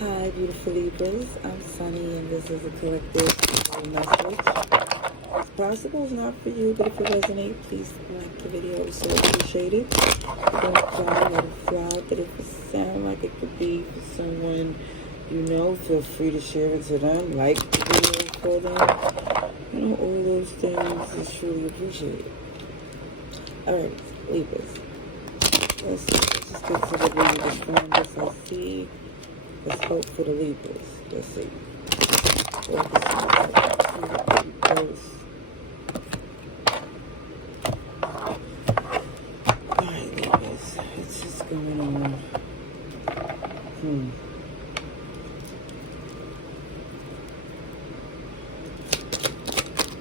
Hi, beautiful Libras. I'm Sunny, and this is a collective message. It's possible it's not for you, but if it resonates, please like the video. It's so appreciated. Don't fly, let it fly. But if it sounds like it could be for someone you know, feel free to share it to them. Like the video for them. You know, all those things is truly appreciated. Alright, Libras. Let's just get to the reading the strongest I see. Let's hope for the Libras. Let's see. Alright, Libras. It's just going on.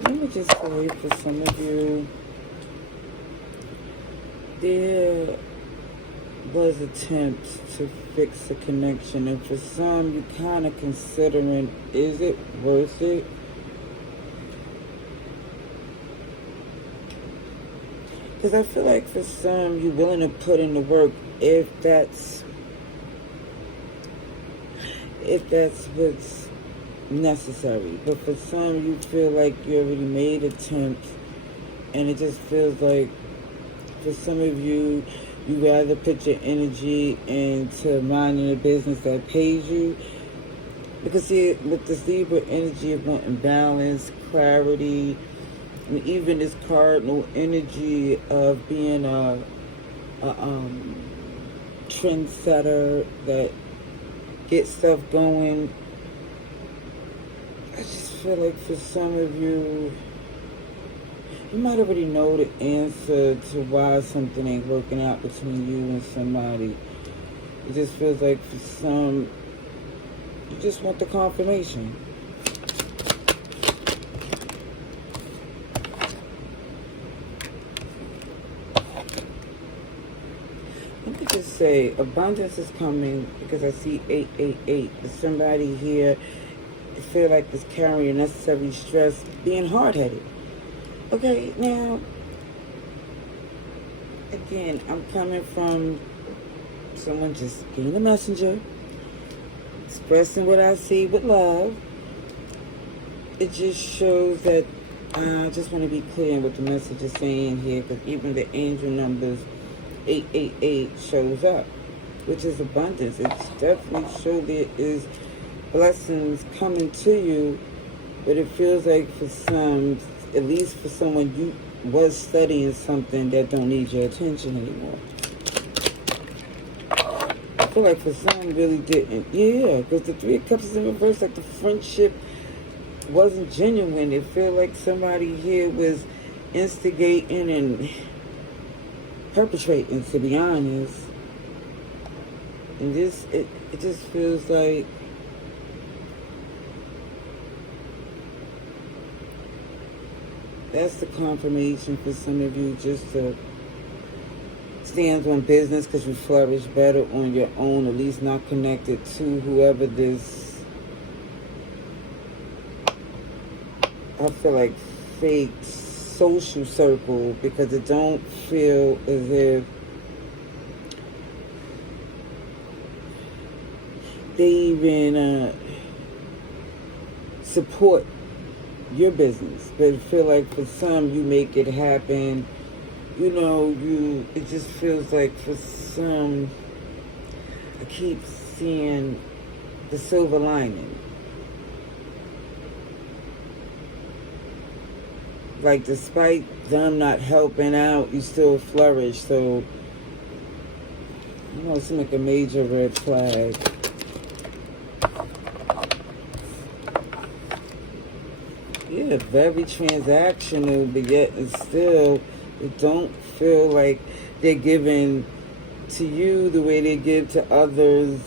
Let me just say for some of you, there was attempts to fix a connection, and for some you kind of considering, is it worth it? Because I feel like for some you're willing to put in the work if that's what's necessary, but for some you feel like you already made attempts, and it just feels like for some of you, you rather put your energy into minding a business that pays you. Because see, with this Libra energy of wanting balance, clarity, and even this cardinal energy of being a trendsetter that gets stuff going, I just feel like for some of you, you might already know the answer to why something ain't working out between you and somebody. It just feels like for some, you just want the confirmation. Let me just say, abundance is coming because I see 888. There's somebody here, I feel like is carrying unnecessary stress, being hard-headed. Okay, now, again, I'm coming from someone just being a messenger, expressing what I see with love. It just shows that I just want to be clear in what the message is saying here, because even the angel numbers 888 shows up, which is abundance. It definitely shows there is blessings coming to you, but it feels like for some, at least for someone, you was studying something that don't need your attention anymore. I feel like for some really didn't. Yeah, because the Three of Cups is in reverse, like the friendship wasn't genuine. It feel like somebody here was instigating and perpetrating, to be honest. And this, it just feels like that's the confirmation for some of you, just to stand on business because you flourish better on your own, at least not connected to whoever this, I feel like, fake social circle, because it don't feel as if they even support your business. But I feel like for some, you make it happen. You know, it just feels like for some, I keep seeing the silver lining. Like, despite them not helping out, you still flourish. So, I know it's like a major red flag. Yeah, very transactional, but yet and still, it don't feel like they're giving to you the way they give to others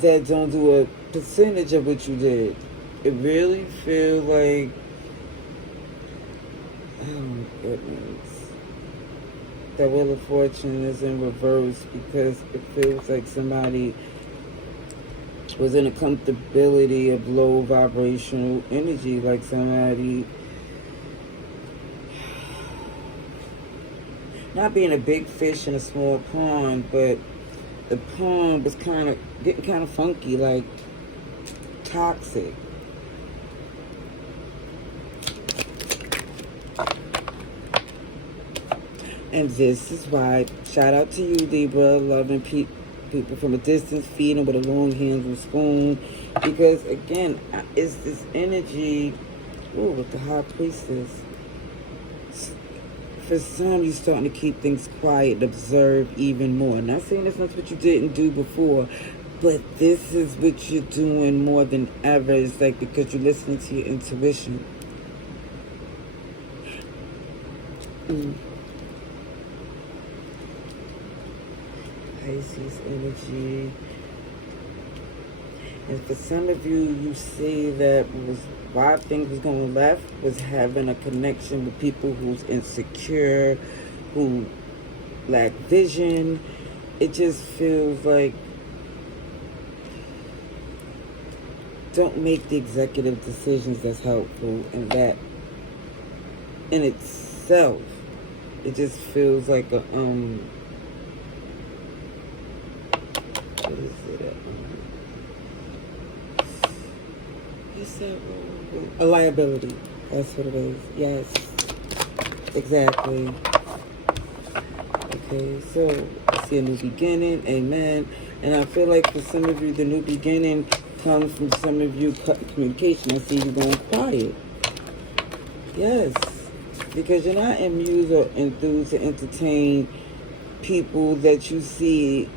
that don't do a percentage of what you did. It really feels like, oh my goodness, that Wheel of Fortune is in reverse, because it feels like somebody was in a comfortability of low vibrational energy, like somebody not being a big fish in a small pond, but the poem was getting kind of funky, like toxic. And this is why, shout out to you, Libra, loving people from a distance, feeding with a long handled spoon. Because again, it's this energy, with the High Priestess. For some, you're starting to keep things quiet and observe even more. Not saying that's not what you didn't do before, but this is what you're doing more than ever. It's like because you're listening to your intuition. Pisces energy. And for some of you, you see that why things was going left was having a connection with people who's insecure, who lack vision. It just feels like don't make the executive decisions that's helpful, and that in itself, it just feels like a what is it? A liability. That's what it is. Yes. Exactly. Okay, so I see a new beginning. Amen. And I feel like for some of you, the new beginning comes from some of you cutting communication. I see you going quiet. Yes. Because you're not amused or enthused to entertain people that you see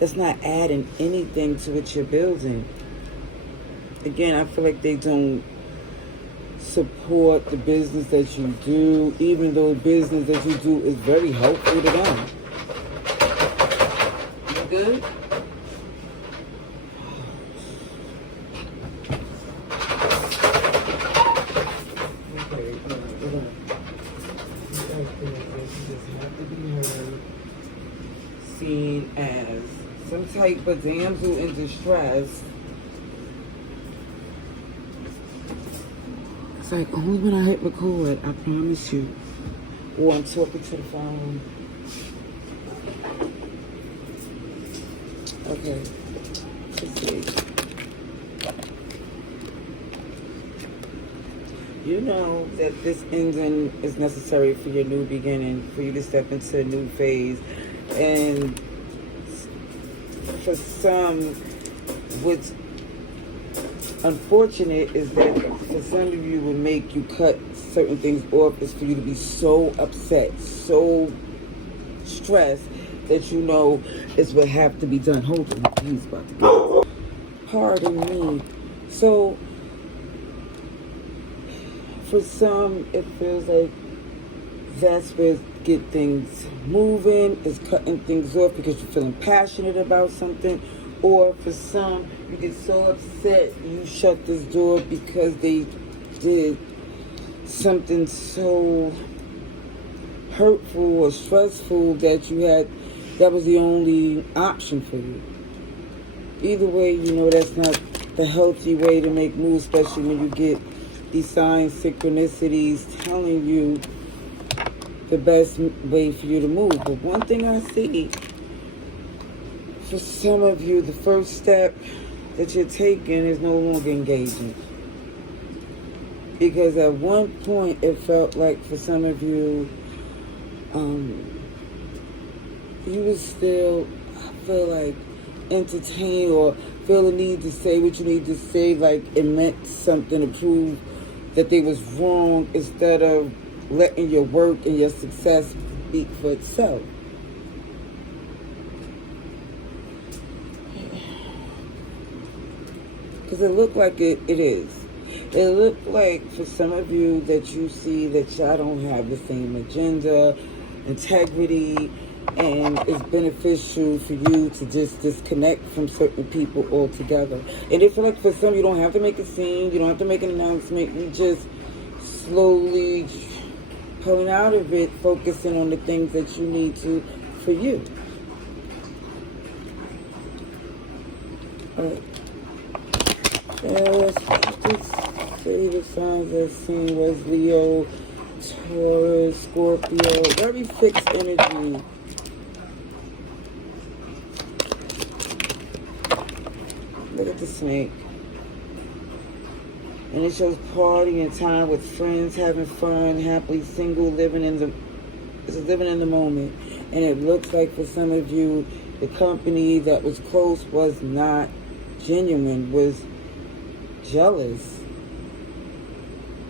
that's not adding anything to what you're building. Again, I feel like they don't support the business that you do, even though the business that you do is very helpful to them. You good? Seen as some type of damsel in distress. It's like only when I hit record, I promise you. Or I'm talking to the phone. Okay. Let's see. You know that this ending is necessary for your new beginning, for you to step into a new phase. And for some, what's unfortunate is that for some of you would make you cut certain things off is for you to be so upset, so stressed that you know it's what have to be done. Hold on, he's about to go. Pardon me. So for some, it feels like that's where get things moving, is cutting things off because you're feeling passionate about something. Or for some, you get so upset you shut this door because they did something so hurtful or stressful that that was the only option for you. Either way, you know that's not the healthy way to make moves, especially when you get these signs, synchronicities telling you the best way for you to move. But one thing I see, for some of you, the first step that you're taking is no longer engaging. Because at one point, it felt like for some of you, you was still, I feel like, entertained or feel the need to say what you need to say, like it meant something to prove that they was wrong, instead of letting your work and your success speak for itself. Because it looked like it is. It looked like for some of you that you see that y'all don't have the same agenda, integrity, and it's beneficial for you to just disconnect from certain people altogether. And it feel like for some, you don't have to make a scene, you don't have to make an announcement, you just slowly pulling out of it, focusing on the things that you need to for you. Alright. Let's just say the signs I've seen was Leo, Taurus, Scorpio, very fixed energy. Look at the snake. And it shows partying time with friends, having fun, happily single, living in the moment. And it looks like for some of you, the company that was close was not genuine, was jealous.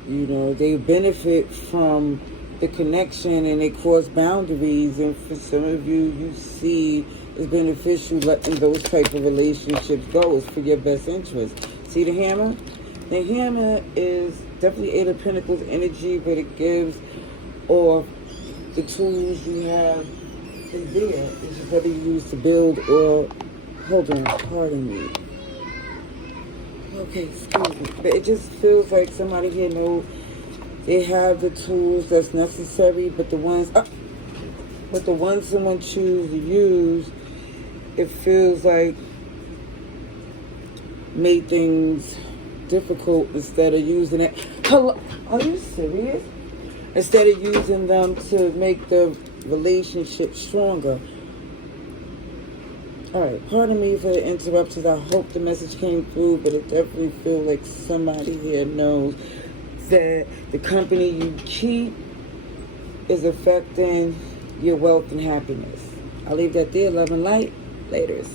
You know, they benefit from the connection and they cross boundaries. And for some of you, you see it's beneficial letting those type of relationships go. It's for your best interest. See the hammer? The hammer is definitely Eight of Pentacles energy, but it gives off the tools you have is there. It's just whether you use to build or, hold on, pardon me. Okay, excuse me. But it just feels like somebody here knows they have the tools that's necessary, but the ones someone chooses to use, it feels like made things difficult instead of using it. Hello? Are you serious? Instead of using them to make the relationship stronger. Alright, pardon me for the interruptions. I hope the message came through, but it definitely feels like somebody here knows that the company you keep is affecting your wealth and happiness. I'll leave that there. Love and light. Laters.